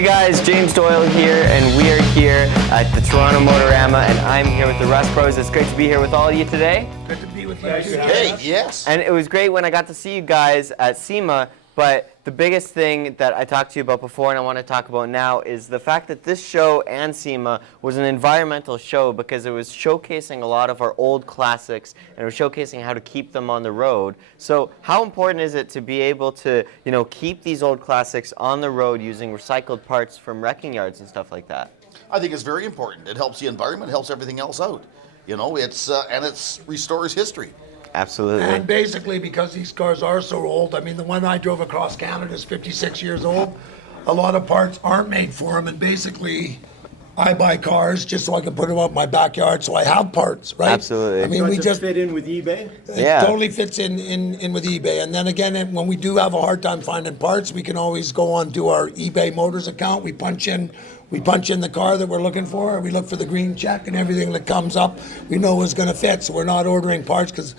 Hey guys, James Doyle here, and we are here at the Toronto Motorama, and I'm here with the Rust Bros. It's great to be here with all of you today. Good to be with you too. Hey, yes. And it was great when I got to see you guys at SEMA, but the biggest thing that I talked to you about before and I want to talk about now is the fact that this show and SEMA was an environmental show because it was showcasing a lot of our old classics and it was showcasing how to keep them on the road. So how important is it to be able to, keep these old classics on the road using recycled parts from wrecking yards and stuff like that? I think it's very important. It helps the environment, helps everything else out. It restores history. Absolutely. And basically, because these cars are so old, I mean, the one I drove across Canada is 56 years old. A lot of parts aren't made for them, and basically, I buy cars just so I can put them out in my backyard, so I have parts, right? Absolutely. I mean, we just fit in with eBay. It totally fits in with eBay. And then again, when we do have a hard time finding parts, we can always go on to our eBay Motors account. We punch in the car that we're looking for. We look for the green check, and everything that comes up, we know is going to fit. So we're not ordering parts because,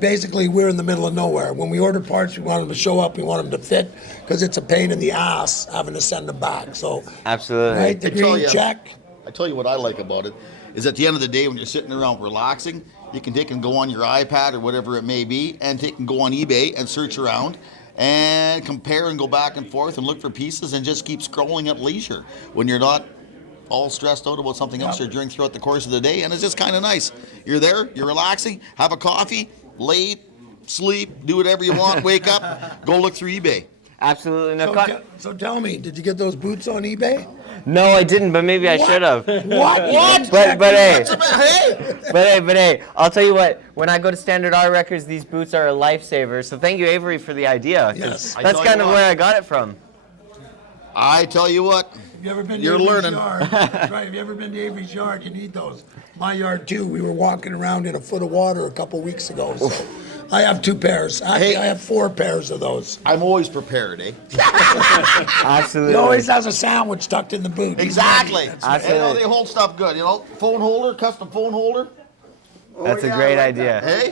basically, we're in the middle of nowhere. When we order parts, we want them to show up. We want them to fit because it's a pain in the ass having to send them back. So absolutely, right, the green check. I tell you what I like about it is at the end of the day when you're sitting around relaxing, you can take and go on your iPad or whatever it may be and take and go on eBay and search around and compare and go back and forth and look for pieces and just keep scrolling at leisure when you're not all stressed out about something else you're doing throughout the course of the day. And it's just kind of nice. You're there, you're relaxing, have a coffee, lay, sleep, do whatever you want, wake up, go look through eBay. Absolutely. No, So tell me, did you get those boots on eBay? No, I didn't, but maybe I should have. What? But hey, I'll tell you what, when I go to Standard R Records, these boots are a lifesaver. So thank you, Avery, for the idea. Yes. That's kind of where I got it from. I tell you what, Have you ever been to you're Avery's learning. Yard? That's right. Have you ever been to Avery's Yard? You need those. My yard too. We were walking around in a foot of water a couple weeks ago. So I have 2 pairs. Actually, I have 4 pairs of those. I'm always prepared, eh? Absolutely. He always has a sandwich tucked in the boot. Exactly. Absolutely. They hold stuff good, phone holder, custom phone holder. That's a great idea. Hey?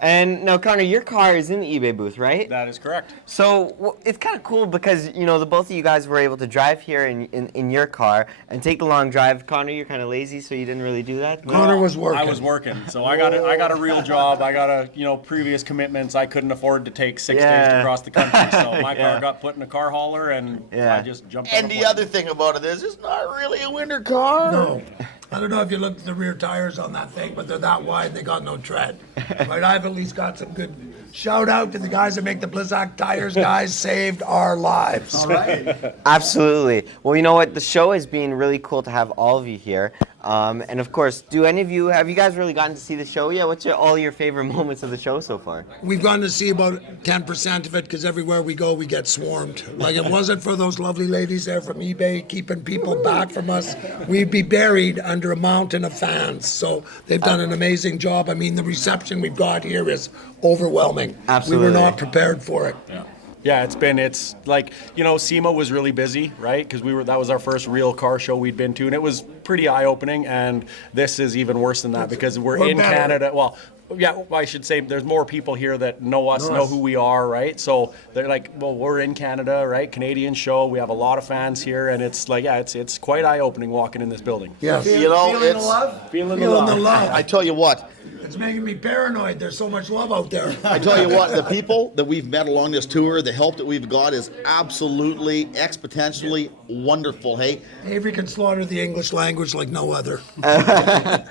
And now, Connor, your car is in the eBay booth, right? That is correct. So it's kind of cool because, the both of you guys were able to drive here in your car and take the long drive. Connor, you're kind of lazy, so you didn't really do that? Connor was working. I was working, so I got a real job. I got previous commitments. I couldn't afford to take 6 days to cross the country, so my car got put in a car hauler, and I just jumped on And the other thing about it is, it's not really a winter car. No. I don't know if you looked at the rear tires on that thing, but they're that wide, they got no tread. Right, I've at least got some good shout out to the guys that make the Blizzak tires. Guys saved our lives. All right. Absolutely. Well, you know what? The show has been really cool to have all of you here. And of course, have you guys really gotten to see the show yet? What's all your favorite moments of the show so far? We've gotten to see about 10% of it because everywhere we go, we get swarmed. Like, if it wasn't for those lovely ladies there from eBay keeping people back from us, we'd be buried under a mountain of fans. So they've done an amazing job. The reception we've got here is overwhelming. Absolutely. We were not prepared for it. Yeah, it's like, SEMA was really busy, right? Because that was our first real car show we'd been to, and it was pretty eye-opening, and this is even worse than that because we're in better. Canada. Well, yeah, I should say there's more people here that know us, know who we are, right? So they're like, well, we're in Canada, right? Canadian show. We have a lot of fans here, and it's like, it's quite eye-opening walking in this building. Yes. Feeling the love? Feeling the love. I tell you what, It's making me paranoid. There's so much love out there. I tell you what, the people that we've met along this tour, the help that we've got is absolutely exponentially wonderful, hey? Avery can slaughter the English language like no other.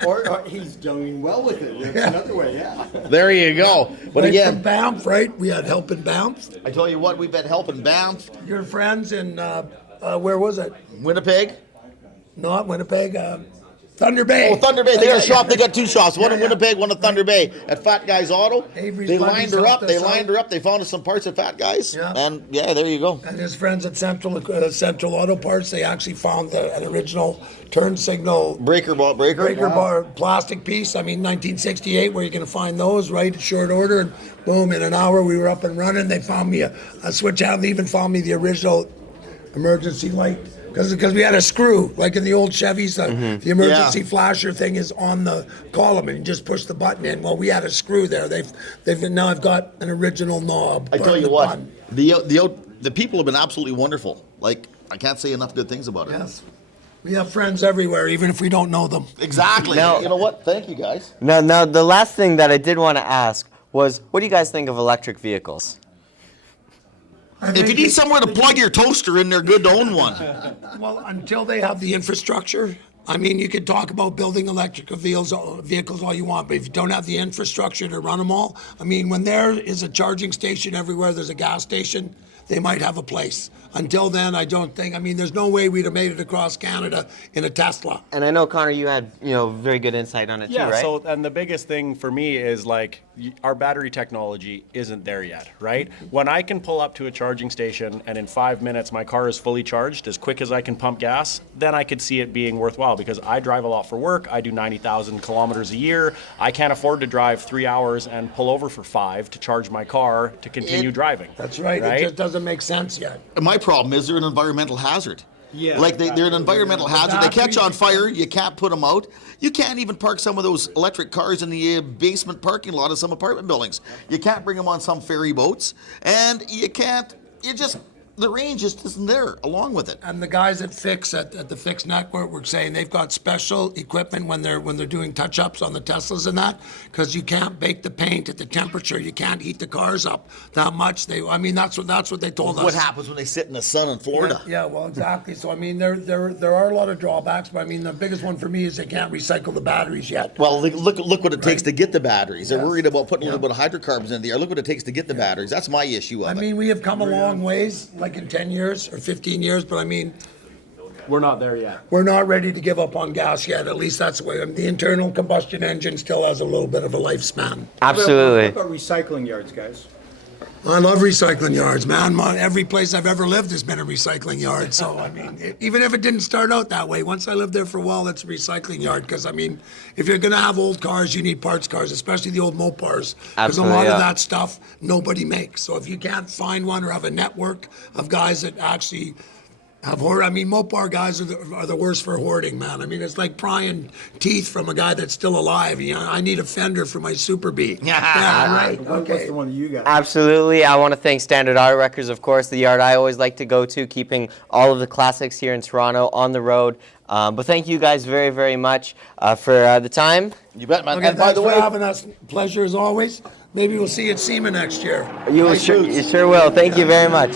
Or he's doing well with it. That's another way, yeah. There you go. But Right again, from Banff, right? We had help in Banff. I tell you what, we've been helping Banff, Your friends in, where was it? Winnipeg. Not Winnipeg, Thunder Bay. Oh, Thunder Bay. They got a Yeah, shop. They got 2 shops. One in Yeah. Winnipeg, one in Thunder Bay. At Fat Guy's Auto. Avery's They buddies lined her up. helped They us lined out. her up. They found us some parts at Fat Guy's. Yeah. And yeah, there you go. And his friends at Central Auto Parts, they actually found an original turn signal Breaker bar plastic piece. 1968, where you're going to find those, right? In short order. And boom, in an hour, we were up and running. They found me a switch out. They even found me the original emergency light. Because we had a screw, like in the old Chevys, the emergency flasher thing is on the column, and you just push the button in. Well, we had a screw there. Now I've got an original knob. I tell you what, the people have been absolutely wonderful. Like I can't say enough good things about it. Yes. We have friends everywhere, even if we don't know them. Exactly. Now- You know what? Thank you, guys. Now, the last thing that I did want to ask was, what do you guys think of electric vehicles? If you need somewhere to plug your toaster in, they're good to own one. Well, until they have the infrastructure, I mean, you could talk about building electric vehicles all you want, but if you don't have the infrastructure to run them all, I mean, when there is a charging station everywhere, there's a gas station, they might have a place. Until then, I don't think, I mean, there's no way we'd have made it across Canada in a Tesla. And I know, Connor, you had, very good insight on it Yeah, too, right? so and the biggest thing for me is like our battery technology isn't there yet, right? When I can pull up to a charging station and in 5 minutes my car is fully charged as quick as I can pump gas, then I could see it being worthwhile because I drive a lot for work. I do 90,000 kilometers a year. I can't afford to drive 3 hours and pull over for 5 to charge my car to continue driving. That's right. It just doesn't make sense yet. And my problem is they're an environmental hazard. Yeah. Like they're an environmental hazard. They catch on fire. You can't put them out. You can't even park some of those electric cars in the basement parking lot of some apartment buildings. You can't bring them on some ferry boats. And the range just isn't there along with it. And the guys at Fix at the Fix Network were saying they've got special equipment when they're doing touch-ups on the Teslas and that, because you can't bake the paint at the temperature. You can't heat the cars up that much. That's what they told us. What happens when they sit in the sun in Florida? Yeah, well, exactly. So I mean, there are a lot of drawbacks, but I mean, the biggest one for me is they can't recycle the batteries yet. Well, look what it takes to get the batteries. They're worried about putting a little bit of hydrocarbons in the air. Look what it takes to get the batteries. That's my issue of I it. mean, we have come a long ways, like in 10 years or 15 years, but I mean, We're not there yet. we're not ready to give up on gas yet. At least that's the way. The internal combustion engine still has a little bit of a lifespan. Absolutely. What about recycling yards, guys? I love recycling yards, man. Every place I've ever lived has been a recycling yard. So, I mean, even if it didn't start out that way, once I lived there for a while, it's a recycling yard. Because, I mean, if you're going to have old cars, you need parts cars, especially the old Mopars. Because a Absolutely, lot yeah. of that stuff nobody makes. So if you can't find one or have a network of guys that actually have hoard, I mean, Mopar guys are the worst for hoarding, man. I mean, it's like prying teeth from a guy that's still alive. You know, I need a fender for my Super Bee. Yeah, right. What's Okay. the one that you got? Absolutely. I want to thank Standard Auto Records, of course, the yard I always like to go to, keeping all of the classics here in Toronto on the road. But thank you guys very, very much for the time. You bet, man. Okay, And by thanks the for way, having us. Pleasure as always. Maybe we'll see you at SEMA next year. You sure will. Thank you very much.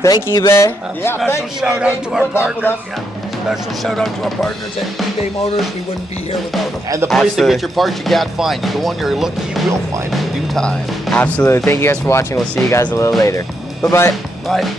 Thank you, eBay. Special shout out to our partners. Yeah. Special shout out to our partners at eBay Motors. We wouldn't be here without them. and the place Absolutely. to get your parts you can't find. You go on there, look, you will find it in due time. Absolutely. Thank you guys for watching. We'll see you guys a little later. Bye-bye. Bye.